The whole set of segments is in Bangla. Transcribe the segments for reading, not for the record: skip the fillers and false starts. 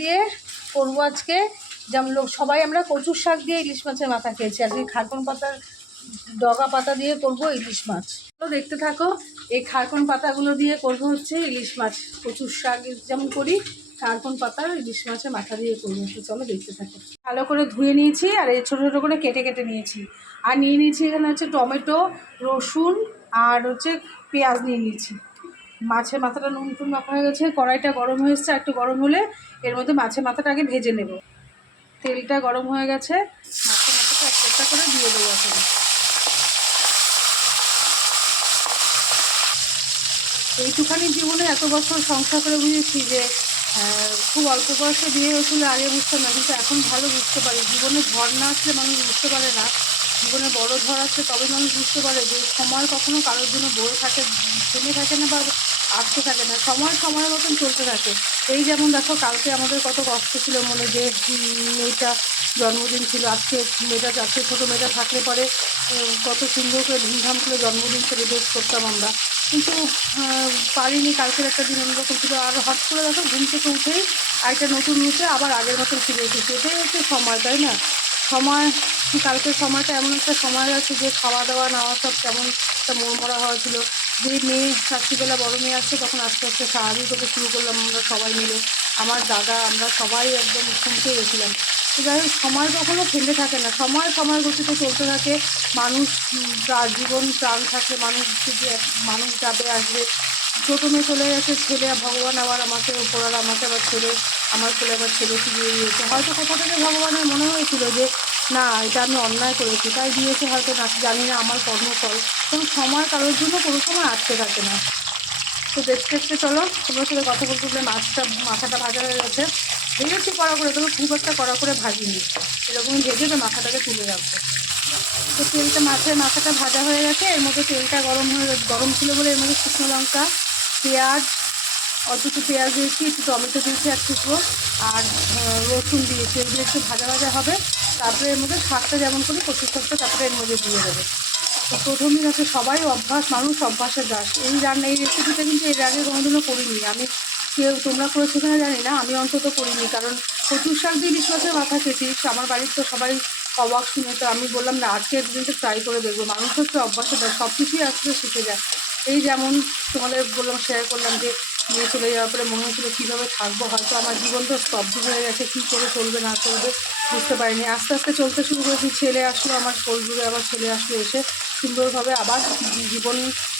দিয়ে করবো আজকে। যেমন সবাই আমরা কচুর শাক দিয়ে ইলিশ মাছের মাথা খেয়েছি, আজকে খারকন পাতার ডগা পাতা দিয়ে করবো ইলিশ মাছ। তো দেখতে থাকো, এই খারকন পাতাগুলো দিয়ে করবো হচ্ছে ইলিশ মাছ। কচুর শাক যেমন করি, খারকন পাতার ইলিশ মাছের মাথা দিয়ে করবো। তো চলো দেখতে থাকো। ভালো করে ধুয়ে নিয়েছি আর এই ছোটো ছোটো করে কেটে কেটে নিয়েছি। আর নিয়ে নিয়েছি এখানে হচ্ছে টমেটো, রসুন আর হচ্ছে পেঁয়াজ নিয়ে নিয়েছি। মাছের মাথাটা নুন টুন মাখা হয়ে গেছে, কড়াইটা গরম হয়ে এসছে। একটু গরম হলে এর মধ্যে মাছের মাথাটা আগে ভেজে নেব। তেলটা গরম হয়ে গেছে, মাছের মাথাটা একটা একটা করে দিয়ে দেবো এখন। এইটুখানি জীবনে এত বছর সংসার করে বুঝেছি যে খুব অল্প বয়সে বিয়ে হয়েছিল, আগে বুঝতাম না, কিন্তু এখন ভালো বুঝতে পারি। জীবনে ঝড় না আসলে মানুষ বুঝতে পারে না, জীবনে বড় ঝড় আসলে তবে মানুষ বুঝতে পারে যে সময় কখনো কারোর জন্য বয়ে থাকে, থেমে থাকে না বা আসতে থাকে না। সময় সময়ের মতন চলতে থাকে। এই যেমন দেখো, কালকে আমাদের কত কষ্ট ছিল মনে, যে মেয়েটা জন্মদিন ছিল। আজকে ছোটো মেয়েটা থাকলে পরে কত সুন্দর করে ধুমধাম করে জন্মদিন সেলিব্রেট করতাম আমরা, কিন্তু পারিনি। কালকের একটা দিন অন্যরকম ছিল। আর হট করে দেখো ঘুম থেকে উঠেই আরেকটা নতুন রূপে আবার আগের মতন ফিরে এসেছে। এটাই হচ্ছে সময়, তাই না? সময়, কালকের সময়টা এমন একটা সময় আছে যে খাওয়া দাওয়া নেওয়া সব কেমন একটা মনমরা হয়েছিল। যে মেয়ে রাত্রিবেলা বড় মেয়ে আসছে, তখন আস্তে আস্তে স্বাভাবিক হতে শুরু করলাম আমরা সবাই মিলে, আমার দাদা, আমরা সবাই একদম শুনতে গেছিলাম। তো যাই হোক, সময় কখনো থেমে থাকে না, সময় সময় গতিতে চলতে থাকে। মানুষ জীবন প্রাণ থাকে, মানুষ যাবে আসবে। ছোটো মেয়ে চলে গেছে, ছেলে ভগবান আবার আমাকে উপরাল, আমাকে আবার ছেলে, আমার ছেলে আবার ছেলে দিয়ে দিয়েছে। হয়তো কোথা থেকে ভগবানের মনে হয়েছিল যে না, এটা আমি অন্যায় করেছি, তাই দিয়েছে হয়তো, না জানি না, আমার কর্মফল। কোনো সময় কারোর জন্য কোনো সময় আটকে থাকে না। তো দেখতে দেখতে চলো, তোমার সাথে কথা বলতে বলতে মাথাটা ভাজা হয়ে গেছে। ভেজেছি কড়া করে, তবে খুব একটা কড়া করে ভাজিনি, এরকম ভেজে তো মাথাটাকে তুলে রাখবো। তো তেলটা, মাছের মাথাটা ভাজা হয়ে গেছে। এর মধ্যে তেলটা গরম ছিল বলে এর মধ্যে শুকনো লঙ্কা, পেঁয়াজ, অল্প একটু পেঁয়াজ দিয়েছি, একটু টমেটো দিয়েছি এক টুকরো, আর রসুন দিয়েছি। এগুলো একটু ভাজা ভাজা হবে। তারপরে এর মধ্যে শাকটা যেমন করি, কচুর শাকটা তারপরে এর মধ্যে দিয়ে দেবো। তো প্রথমেই হচ্ছে, সবাই মানুষ অভ্যাসের দাস। এই রেসিপিটা কিন্তু এর আগে কোনোদিনও করিনি আমি। তোমরা করেছো কিনা জানি না, আমি অন্তত করিনি। কারণ কচুর শাক দিয়ে ইলিশ মাছের মাথা খেয়েছি, আমার বাড়ির তো সবাই অবাক শুনে। তো আমি বললাম না, আজকে একদিনটা ট্রাই করে দেখবো। মানুষ হচ্ছে অভ্যাসের দাস, সব কিছুই আসলে শিখে যায়। এই যেমন তোমাদের বললাম, শেয়ার করলাম যে নিয়ে চলে যাওয়ার পরে মনে হচ্ছিলো কীভাবে থাকবো, হয়তো আমার জীবন তো স্তব্ধ হয়ে গেছে, কী করে চলবে না চলবে বুঝতে পারিনি। আস্তে আস্তে চলতে শুরু করেছি। ছেলে আসলো, আমার কোলযুগে আবার ছেলে আসলো, এসে সুন্দরভাবে আবার জীবন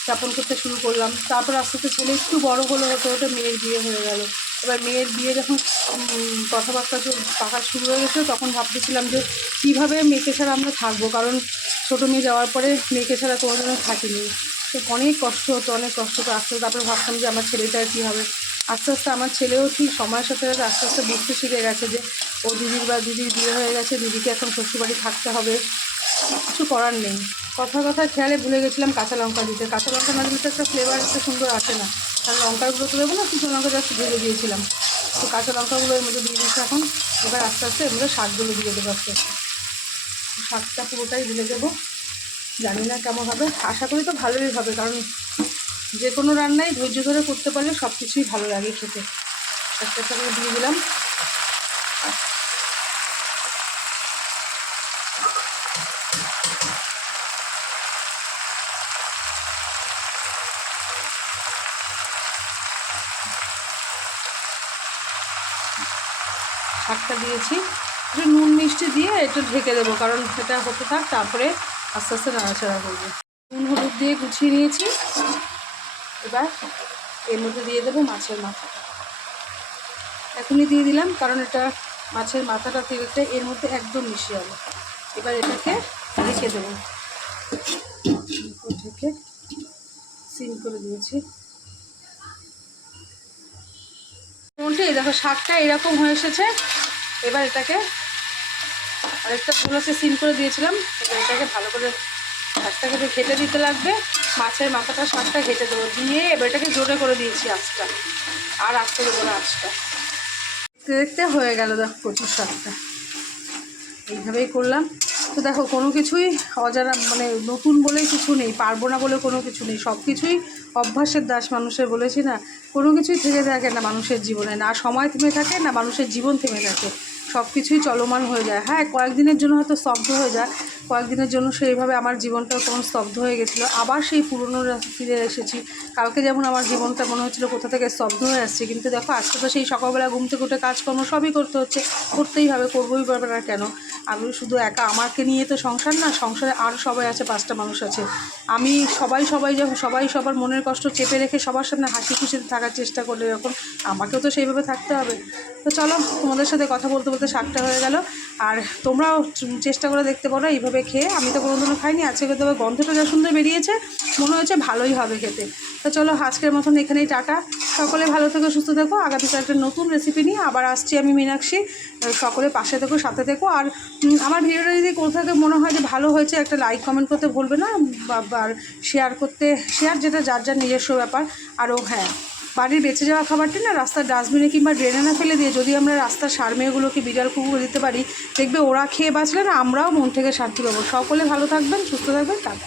যাপন করতে শুরু করলাম। তারপর আস্তে আস্তে ছেলে একটু বড় হলো, হতে হতে মেয়ের বিয়ে হয়ে গেল। এবার মেয়ের বিয়ে যখন কথাবার্তা পাকা শুরু হয়ে গেছিলো, তখন ভাবতেছিলাম যে কীভাবে মেয়েকে ছাড়া আমরা থাকবো। কারণ ছোটো মেয়ে যাওয়ার পরে মেয়েকে ছাড়া কোনোদিনও থাকিনি। তো অনেক কষ্ট হতো, অনেক কষ্ট হতো। আস্তে তারপরে ভাবতাম যে আমার ছেলেটার কী হবে। আস্তে আস্তে আমার ছেলেও ঠিক সময়ের সাথে সাথে আস্তে আস্তে বুঝতে শিখে গেছে যে ও দিদির বিয়ে হয়ে গেছে, দিদিকে এখন শ্বশুরবাড়ি থাকতে হবে, কিছু করার নেই। কথা খেয়ালে ভুলে গেছিলাম কাঁচা লঙ্কা দিতে। কাঁচা লঙ্কা না দিলে তো একটা ফ্লেভার একটা সুন্দর আসে না। কারণ লঙ্কাগুলো তো দেবো না, শুকনো লঙ্কা জাস্ট ভেজে দিয়েছিলাম। তো কাঁচা লঙ্কাগুলো এর মধ্যে দিয়ে দিচ্ছি এখন। এবার আস্তে আস্তে এর মধ্যে শাকগুলো দিয়ে দেবো আস্তে আস্তে। শাকটা পুরোটাই দিয়ে দেবো। জানি না কেমন হবে, আশা করি তো ভালোই হবে। কারণ যে কোনো রান্নাই ধৈর্য ধরে করতে পারলে সব কিছুই ভালো লাগে খেতে। একটা একটা করে দিয়ে দিলাম। শাকটা দিয়েছি, একটু নুন মিষ্টি দিয়ে একটু ঢেকে দেবো, কারণ সেটা হতে থাক, তারপরে আস্তে আস্তে নাড়াচাড়া করবো। নুন হলুদ দিয়ে গুছিয়ে নিয়েছি। এবার এর মধ্যে দিয়ে দেবো মাছের মাথাটা। এখনই দিয়ে দিলাম, কারণ এটা মাছের মাথাটা তেলটা এর মধ্যে একদম মিশে যাবে। এবার এটাকে ঢেকে দেবো, ঢেকে সিম করে দিয়েছি। এই দেখো শাকটা এরকম হয়ে এসেছে। এবার এটাকে আরেকটা ভুল আছে, সিম করে দিয়েছিলাম। এবার এটাকে ভালো করে শাকটাকে ঘেটে দিতে লাগবে। মাছের মাথাটা শাকটা ঘেটে দেবো, দিয়ে এবার এটাকে জোরে করে দিয়েছি আঁচটা, আর আস্তে দেবো না আঁচটা। দেখতে দেখতে হয়ে গেল দেখো কচুর শাকটা। এইভাবেই করলাম। তো দেখো কোনো কিছুই অজানা মানে নতুন বলে কিছু নেই, পারবো না বলে কোনো কিছু নেই, সব কিছুই অভ্যাসের দাস মানুষের, বলেছি না, কোনো কিছুই থেমে থাকে না মানুষের জীবনে, না সময় থেমে থাকে না মানুষের জীবন থেমে থাকে, সব কিছুই চলমান হয়ে যায়। হ্যাঁ, কয়েকদিনের জন্য হয়তো স্তব্ধ হয়ে যায়, কয়েকদিনের জন্য সেইভাবে আমার জীবনটা কেমন স্তব্ধ হয়ে গেছিলো, আবার সেই পুরনো ফিরে এসেছি। কালকে যেমন আমার জীবনটা মনে হচ্ছিলো কোথা থেকে স্তব্ধ হয়ে আসছে, কিন্তু দেখো আজকে তো সেই সকালবেলা ঘুম থেকে উঠে কাজকর্ম সবই করতে হচ্ছে, করতেই হবে, করবোই পারবে না কেন। আমি শুধু একা আমাকে নিয়ে তো সংসার না, সংসারে আরও সবাই আছে, 5টা মানুষ আছে। আমি যখন সবাই সবার মনের কষ্ট চেপে রেখে সবার সামনে হাসি খুশিতে থাকার চেষ্টা করলে যখন, আমাকেও তো সেইভাবে থাকতে হবে। তো চলো, তোমাদের সাথে কথা বলতে বলতে 7টা হয়ে গেল। আর তোমরাও চেষ্টা করে দেখতে পারো এইভাবে খেয়ে, আমি তো কোনোদিনও খাইনি, আজকে তবে গন্ধটা যা সুন্দর বেরিয়েছে মনে হচ্ছে ভালোই হবে খেতে। তো চলো, আজকের মতন এখানেই টাটা, সকলে ভালো থেকো, সুস্থ থেকো, আগামীকাল একটা নতুন রেসিপি নিয়ে আবার আসছি আমি মীনাক্ষী। সকলে পাশে থেকো, সাথে থেকো। আর আমার ভিডিওটা যদি কোথাও মনে হয় যে ভালো হয়েছে, একটা লাইক কমেন্ট করতে ভুলবে না, আর শেয়ার যেটা যার যার নিজস্ব ব্যাপার। আরও হ্যাঁ, বাড়ির বেঁচে যাওয়া খাবারটি না রাস্তার ডাস্টবিনে কিংবা ড্রেনে না ফেলে দিয়ে যদি আমরা রাস্তার সারমেয়গুলোকে বিড়াল কুকুর দিতে পারি, দেখবে ওরা খেয়ে বাঁচলে না আমরাও মন থেকে শান্তি পাবো। সকলে ভালো থাকবেন, সুস্থ থাকবেন, টাটা।